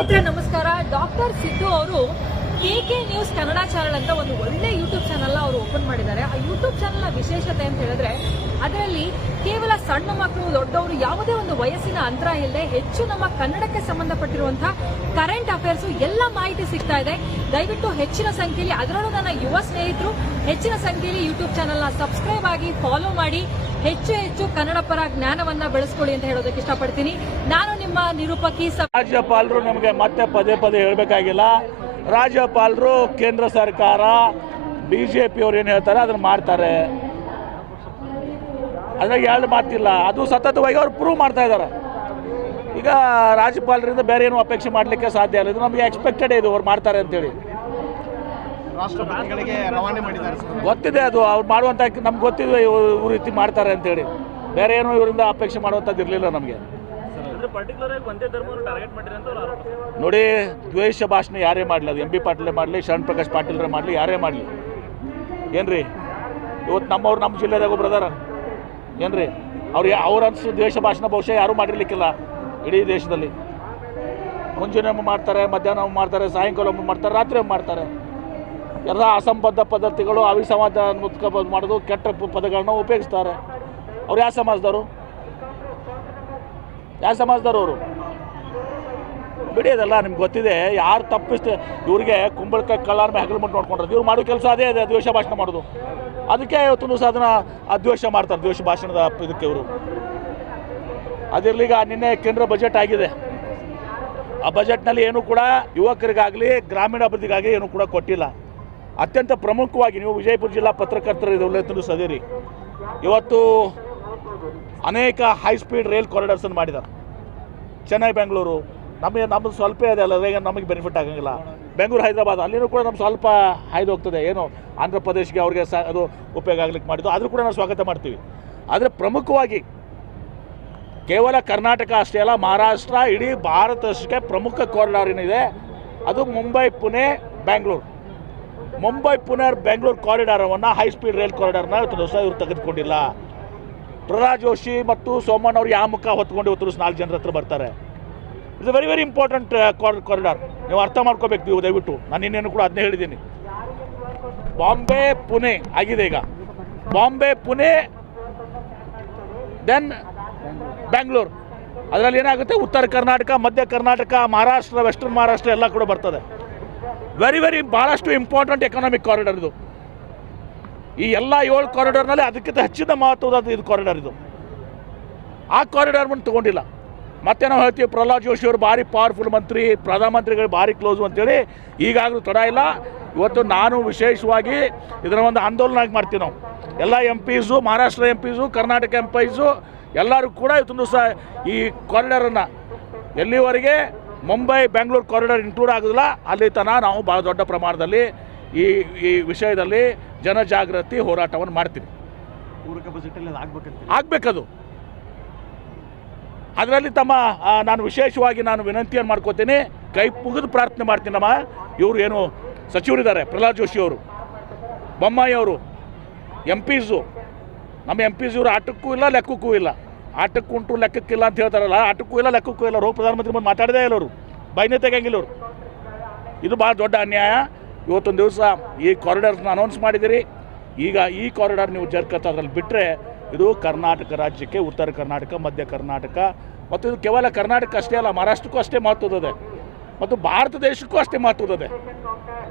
ನಮಸ್ಕಾರ. ಡಾಕ್ಟರ್ ಸಿದ್ದು ಅವರು KK news Kannada channel ಅಂತ ಒಂದು ಒಳ್ಳೆ ಯೂಟ್ಯೂಬ್ ಚಾನೆಲ್ ಅವರು ಓಪನ್ ಮಾಡಿದ್ದಾರೆ. ಆ ಯೂಟ್ಯೂಬ್ ಚಾನೆಲ್ನ ವಿಶೇಷತೆ ಅಂತ ಹೇಳಿದ್ರೆ ಅದರಲ್ಲಿ ಕೇವಲ ಸಣ್ಣ ಮಕ್ಕಳು ದೊಡ್ಡವರು ಯಾವುದೇ ಒಂದು ವಯಸ್ಸಿನ ಅಂತರ ಇಲ್ಲದೆ ಹೆಚ್ಚು ನಮ್ಮ ಕನ್ನಡಕ್ಕೆ ಸಂಬಂಧಪಟ್ಟಿರುವಂತಹ ಕರೆಂಟ್ ಅಫೇರ್ಸ್ ಎಲ್ಲ ಮಾಹಿತಿ ಸಿಗ್ತಾ ಇದೆ. ದಯವಿಟ್ಟು ಹೆಚ್ಚಿನ ಸಂಖ್ಯೆಯಲ್ಲಿ, ಅದರಲ್ಲೂ ನನ್ನ ಯುವ ಸ್ನೇಹಿತರು ಹೆಚ್ಚಿನ ಸಂಖ್ಯೆಯಲ್ಲಿ ಯೂಟ್ಯೂಬ್ ಚಾನೆಲ್ನ ಸಬ್ಸ್ಕ್ರೈಬ್ ಆಗಿ ಫಾಲೋ ಮಾಡಿ ಹೆಚ್ಚು ಕನ್ನಡ ಪರ ಜ್ಞಾನವನ್ನ ಬೆಳೆಸ್ಕೊಳ್ಳಿ ಅಂತ ಹೇಳೋದಕ್ಕೆ ಇಷ್ಟಪಡ್ತೀನಿ. ನಾನು ನಿಮ್ಮ ನಿರೂಪಕಿ. ರಾಜ್ಯಪಾಲರು ನಮಗೆ ಮತ್ತೆ ಪದೇ ಹೇಳಬೇಕಾಗಿಲ್ಲ. ರಾಜ್ಯಪಾಲರು ಕೇಂದ್ರ ಸರ್ಕಾರ BJP ಅವ್ರು ಏನು ಹೇಳ್ತಾರೆ ಅದನ್ನು ಮಾಡ್ತಾರೆ. ಅದ್ರಾಗ ಎರಡು ಮಾತಿಲ್ಲ. ಅದು ಸತತವಾಗಿ ಅವ್ರು ಪ್ರೂವ್ ಮಾಡ್ತಾ ಇದ್ದಾರೆ. ಈಗ ರಾಜ್ಯಪಾಲರಿಂದ ಬೇರೆ ಏನು ಅಪೇಕ್ಷೆ ಮಾಡಲಿಕ್ಕೆ ಸಾಧ್ಯ ಇಲ್ಲ. ಇದು ನಮಗೆ ಎಕ್ಸ್ಪೆಕ್ಟೆಡ್ ಇದು ಅವ್ರು ಮಾಡ್ತಾರೆ ಅಂತೇಳಿ. ರಾಷ್ಟ್ರಪತಿಗಳಿಗೆ ರವಾನೆ ಮಾಡಿದ್ದಾರೆ. ಗೊತ್ತಿದೆ ಅದು ಅವ್ರು ಮಾಡುವಂಥ, ನಮ್ಗೆ ಗೊತ್ತಿದೆ ಇವ್ರ ರೀತಿ ಮಾಡ್ತಾರೆ ಅಂತೇಳಿ. ಬೇರೆ ಏನು ಇವರಿಂದ ಅಪೇಕ್ಷೆ ಮಾಡುವಂಥದ್ದು ಇರಲಿಲ್ಲ ನಮಗೆ. ನೋಡಿ, ದ್ವೇಷ ಭಾಷಣ ಯಾರೇ ಮಾಡಲಿ, ಅದು MB ಪಾಟೀಲೇ ಮಾಡಲಿ, ಶರಣ್ ಪ್ರಕಾಶ್ ಪಾಟೀಲ್ರೇ ಮಾಡಲಿ, ಯಾರೇ ಮಾಡಲಿ, ಏನ್ರಿ ಇವತ್ತು ನಮ್ಮವ್ರು ನಮ್ಮ ಜಿಲ್ಲೆದಾಗ ಒಬ್ರು ಅದಾರ ಏನ್ರಿ, ಅವ್ರು ಅನ್ಸು ದ್ವೇಷ ಭಾಷಣ ಬಹುಶಃ ಯಾರೂ ಮಾಡಿರ್ಲಿಕ್ಕಿಲ್ಲ ಇಡೀ ದೇಶದಲ್ಲಿ. ಮುಂಜಾನೆ ಮಾಡ್ತಾರೆ, ಮಧ್ಯಾಹ್ನ ಮಾಡ್ತಾರೆ, ಸಾಯಂಕಾಲ ಮಾಡ್ತಾರೆ, ರಾತ್ರಿ ಮಾಡ್ತಾರೆ. ಎಲ್ಲ ಅಸಂಬದ್ಧ ಪದ್ಧತಿಗಳು, ಅವಿಸಂವಾದ ಮಾಡೋದು, ಕೆಟ್ಟ ಪದಗಳನ್ನ ಉಪಯೋಗಿಸ್ತಾರೆ. ಅವ್ರು ಯಾವ ಸಮಾಜದವರು ಅವರು ಬಿಡಿ. ಅದೆಲ್ಲ ನಿಮ್ಗೆ ಗೊತ್ತಿದೆ. ಯಾರು ತಪ್ಪಿಸ್ತೆ ಇವ್ರಿಗೆ ಕುಂಬಳಕಾಯಿ ಕಳ್ಳಾರ ಮೇಲೆ ಹಗಲು ಮುಟ್ಟು ನೋಡ್ಕೊಂಡ್ರೆ ಇವ್ರು ಮಾಡೋ ಕೆಲಸ ಅದೇ ಇದೆ, ದ್ವೇಷ ಭಾಷಣ ಮಾಡೋದು. ಅದಕ್ಕೆ ಇವತ್ತು ಸಹ ಅದನ್ನು ದ್ವೇಷ ಮಾಡ್ತಾರೆ, ದ್ವೇಷ ಭಾಷಣದ ಇದಕ್ಕೆ ಇವರು. ಅದಿರ್ಲೀಗ ನಿನ್ನೆ ಕೇಂದ್ರ ಬಜೆಟ್ ಆಗಿದೆ. ಆ ಬಜೆಟ್ನಲ್ಲಿ ಏನೂ ಕೂಡ ಯುವಕರಿಗಾಗಲಿ ಗ್ರಾಮೀಣ ಅಭಿವೃದ್ಧಿಗಾಗಿ ಏನೂ ಕೂಡ ಕೊಟ್ಟಿಲ್ಲ. ಅತ್ಯಂತ ಪ್ರಮುಖವಾಗಿ ನೀವು ವಿಜಯಪುರ ಜಿಲ್ಲಾ ಪತ್ರಕರ್ತರು ಇದು ಉಲ್ಲೇಖ ಸದಿರಿ. ಇವತ್ತು ಅನೇಕ ಹೈ ಸ್ಪೀಡ್ ರೈಲ್ ಕಾರಿಡಾರ್ಸನ್ನು ಮಾಡಿದ್ದಾರೆ. ಚೆನ್ನೈ ಬೆಂಗಳೂರು ನಮ್ಮದು ಸ್ವಲ್ಪ ಇದೆ ಅಲ್ಲ, ಈಗ ನಮಗೆ ಬೆನಿಫಿಟ್ ಆಗಂಗಿಲ್ಲ. ಬೆಂಗಳೂರು ಹೈದರಾಬಾದ್ ಅಲ್ಲಿನೂ ಕೂಡ ನಮ್ಗೆ ಸ್ವಲ್ಪ ಹಾಯ್ದು ಹೋಗ್ತದೆ. ಏನು ಆಂಧ್ರ ಪ್ರದೇಶಕ್ಕೆ ಅವ್ರಿಗೆ ಅದು ಉಪಯೋಗ ಆಗ್ಲಿಕ್ಕೆ ಮಾಡಿದ್ದು, ಆದರೂ ಕೂಡ ನಾವು ಸ್ವಾಗತ ಮಾಡ್ತೀವಿ. ಆದರೆ ಪ್ರಮುಖವಾಗಿ ಕೇವಲ ಕರ್ನಾಟಕ ಅಷ್ಟೇ ಅಲ್ಲ, ಮಹಾರಾಷ್ಟ್ರ ಇಡೀ ಭಾರತಕ್ಕೆ ಪ್ರಮುಖ ಕಾರಿಡಾರ್ ಏನಿದೆ ಅದು ಮುಂಬೈ ಪುಣೆ ಬೆಂಗಳೂರು. ಮುಂಬೈ ಪುಣೆ ಬೆಂಗಳೂರು ಕಾರಿಡಾರವನ್ನು, ಹೈ ಸ್ಪೀಡ್ ರೈಲ್ ಕಾರಿಡಾರ್ನ ಇವತ್ತು ದಿವಸ ಇವರು ತೆಗೆದುಕೊಂಡಿಲ್ಲ. ಪ್ರಹ್ಲಾದ್ ಜೋಶಿ ಮತ್ತು ಸೋಮಣ್ಣ ಅವರು ಯಾವ ಮುಖ ಹೊತ್ಕೊಂಡು ಇವತ್ತು 4 ಜನರ ಹತ್ರ ಬರ್ತಾರೆ. It's very important corridor. ನೀವು ಅರ್ಥ ಮಾಡ್ಕೋಬೇಕು ನೀವು ದಯವಿಟ್ಟು. ನಾನು ಇನ್ನೇನು ಕೂಡ ಅದನ್ನೇ ಹೇಳಿದ್ದೀನಿ. ಬಾಂಬೆ ಪುಣೆ ಆಗಿದೆ ಈಗ, ಬಾಂಬೆ ಪುಣೆ ದೆನ್ ಬೆಂಗಳೂರು. ಅದರಲ್ಲಿ ಏನಾಗುತ್ತೆ, ಉತ್ತರ ಕರ್ನಾಟಕ, ಮಧ್ಯ ಕರ್ನಾಟಕ, ಮಹಾರಾಷ್ಟ್ರ, ವೆಸ್ಟರ್ನ್ ಮಹಾರಾಷ್ಟ್ರ ಎಲ್ಲ ಕೂಡ ಬರ್ತದೆ. ವೆರಿ ಭಾಳಷ್ಟು ಇಂಪಾರ್ಟೆಂಟ್ ಎಕನಾಮಿಕ್ ಕಾರಿಡಾರ್ ಇದು. ಈ ಎಲ್ಲ 7 ಕಾರಿಡಾರ್ನಲ್ಲಿ ಅದಕ್ಕಿಂತ ಹೆಚ್ಚಿನ ಮಹತ್ವದ ಇದು ಕಾರಿಡಾರ್ ಇದು. ಆ ಕಾರಿಡಾರ್ವನ್ನು ತೊಗೊಂಡಿಲ್ಲ. ಮತ್ತೆ ನಾವು ಹೇಳ್ತೀವಿ ಪ್ರಹ್ಲಾದ್ ಜೋಶಿ ಅವರು ಭಾರಿ ಪವರ್ಫುಲ್ ಮಂತ್ರಿ, ಪ್ರಧಾನಮಂತ್ರಿಗಳು ಭಾರಿ ಕ್ಲೋಸು ಅಂತೇಳಿ. ಈಗಾಗಲೂ ತಡ ಇಲ್ಲ. ಇವತ್ತು ನಾನು ವಿಶೇಷವಾಗಿ ಇದರ ಒಂದು ಆಂದೋಲನ ಮಾಡ್ತೀವಿ ನಾವು. ಎಲ್ಲ MPಸು, ಮಹಾರಾಷ್ಟ್ರ MPಸು, ಕರ್ನಾಟಕ MPಸು ಎಲ್ಲರೂ ಕೂಡ ಇವತ್ತು ಸಹ ಈ ಕಾರಿಡಾರನ್ನು ಎಲ್ಲಿವರೆಗೆ ಮುಂಬೈ ಬೆಂಗಳೂರು ಕಾರಿಡಾರ್ ಇನ್ಕ್ಲೂಡ್ ಆಗೋದಿಲ್ಲ ಅಲ್ಲಿ ತನಕ ನಾವು ಭಾಳ ದೊಡ್ಡ ಪ್ರಮಾಣದಲ್ಲಿ ಈ ವಿಷಯದಲ್ಲಿ ಜನಜಾಗೃತಿ ಹೋರಾಟವನ್ನು ಮಾಡ್ತೀವಿ. ಪೂರಕ ಬಜೆಟಲ್ಲಿ ಆಗಬೇಕದು. ಅದರಲ್ಲಿ ನಾನು ವಿಶೇಷವಾಗಿ ವಿನಂತಿಯನ್ನು ಮಾಡ್ಕೋತೀನಿ, ಕೈ ಮುಗಿದು ಪ್ರಾರ್ಥನೆ ಮಾಡ್ತೀನಿ. ಇವರು ಏನು ಸಚಿವರಿದ್ದಾರೆ, ಪ್ರಹ್ಲಾದ್ ಜೋಶಿ ಅವರು, ಬೊಮ್ಮಾಯಿ ಅವರು, MPಸು, ನಮ್ಮ MPs ಇವರು ಆಟಕ್ಕೂ ಇಲ್ಲ ಲೆಕ್ಕಕ್ಕೂ ಇಲ್ಲ. ಆಟಕ್ಕುಂಟು ಲೆಕ್ಕಕ್ಕಿಲ್ಲ ಅಂತ ಹೇಳ್ತಾರಲ್ಲ, ಆಟಕ್ಕೂ ಇಲ್ಲ ಲೆಕ್ಕಕ್ಕೂ ಇಲ್ಲ. ಪ್ರಧಾನಮಂತ್ರಿ ಬಂದು ಮಾತಾಡದೇ ಇಲ್ಲ ಅವರು, ಬೈನೇ ತೆಗಂಗಿಲ್ಲ ಅವರು. ಇದು ಭಾಳ ದೊಡ್ಡ ಅನ್ಯಾಯ. ಇವತ್ತೊಂದು ದಿವಸ ಈ ಕಾರಿಡಾರ್ಸ್ನ ಅನೌನ್ಸ್ ಮಾಡಿದ್ದೀರಿ. ಈಗ ಈ ಕಾರಿಡಾರ್ ನೀವು ಜರ್ಕತ್ತ ಅದರಲ್ಲಿ ಬಿಟ್ಟರೆ ಇದು ಕರ್ನಾಟಕ ರಾಜ್ಯಕ್ಕೆ, ಉತ್ತರ ಕರ್ನಾಟಕ, ಮಧ್ಯ ಕರ್ನಾಟಕ ಮತ್ತು ಇದು ಕೇವಲ ಕರ್ನಾಟಕ ಅಷ್ಟೇ ಅಲ್ಲ, ಮಹಾರಾಷ್ಟ್ರಕ್ಕೂ ಅಷ್ಟೇ ಮಹತ್ವದಿದೆ ಮತ್ತು ಭಾರತ ದೇಶಕ್ಕೂ ಅಷ್ಟೇ ಮಹತ್ವದಿದೆ.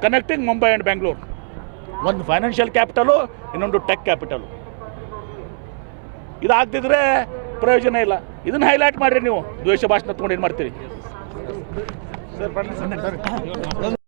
Connecting Mumbai and Bengaluru. ಒಂದು ಫೈನಾನ್ಷಿಯಲ್ ಕ್ಯಾಪಿಟಲು, ಇನ್ನೊಂದು ಟೆಕ್ ಕ್ಯಾಪಿಟಲು. ಇದಾಗ್ತಿದ್ರೆ ಪ್ರಯೋಜನ ಇಲ್ಲ. ಇದನ್ನು ಹೈಲೈಟ್ ಮಾಡಿರಿ ನೀವು. ದ್ವೇಷ ಭಾಷಣ ತೊಗೊಂಡು ಏನು ಮಾಡ್ತೀರಿ?